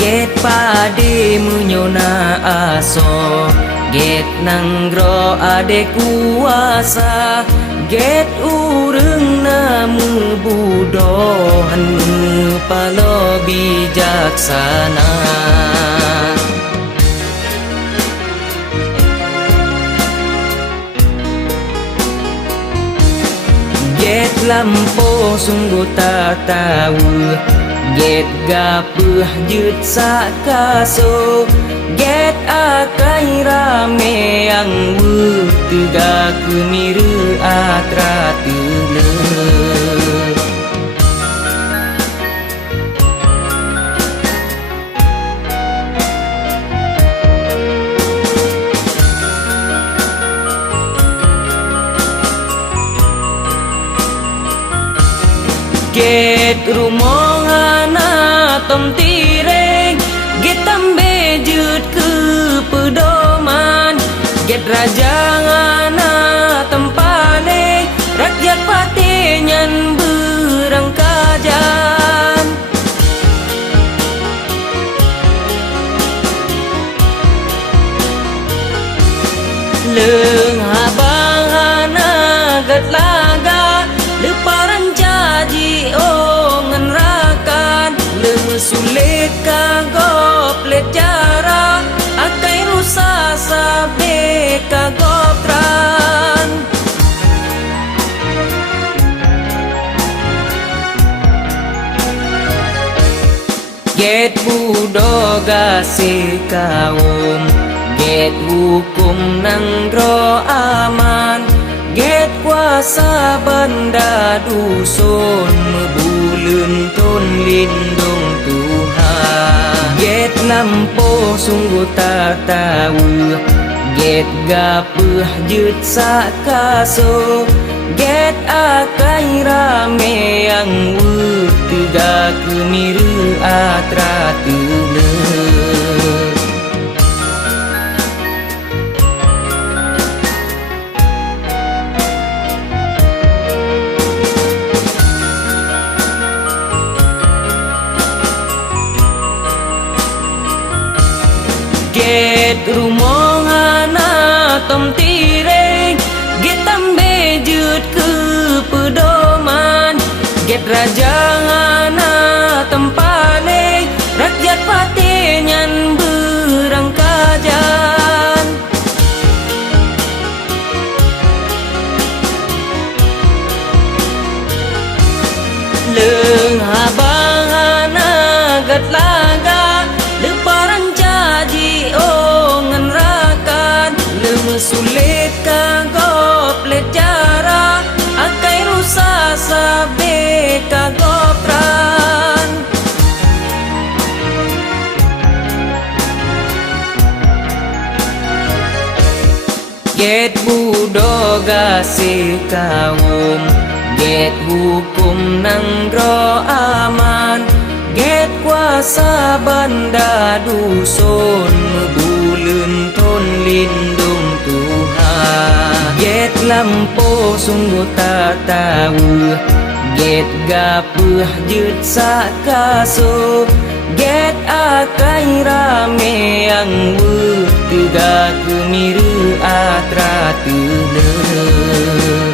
Get pade munyona aso, get nanggro ade kuasa, get ureng namu budohan palo bijaksana. Get lampo sungguh tak tahu, get gapuh jut sakaso, get akai rame yang wu tega kemiru atra tule. Get rumongana tom tireng, get tambe jut ke pedoman, get rajangana tempane, rakyat patenyan berang kajan. Leng habangana gat laga, leparan jaji ongan rakan, lemu sulit kagop let jara, akai rusa sabe kagopran. Get budoga si kaum, get hukum nanggro aman, get kuasa benda dusun mebulun tun lindung Tuhan. Get lampo sungguh tak tahu, get gapuh jut sakaso, get akai rame yang wu tega kemiru atra tule. Get rumongana tom tireng, get tambe jut ke pedoman, get rajangana tempane, rakyat patenyan berang kajan. Leng habangana gat laga, leparan jaji ongan rakan, lemu sulit kagop let jara, akai rusa sabe kagopran. Get budoga si kaum, get hukum nanggro aman, get kuasa benda dusun mebulun tun lindung Tuhan. Get lampo sungguh tak tahu, get gapuh jut sakaso, get akai rame yang wu tega kemiru atra tule.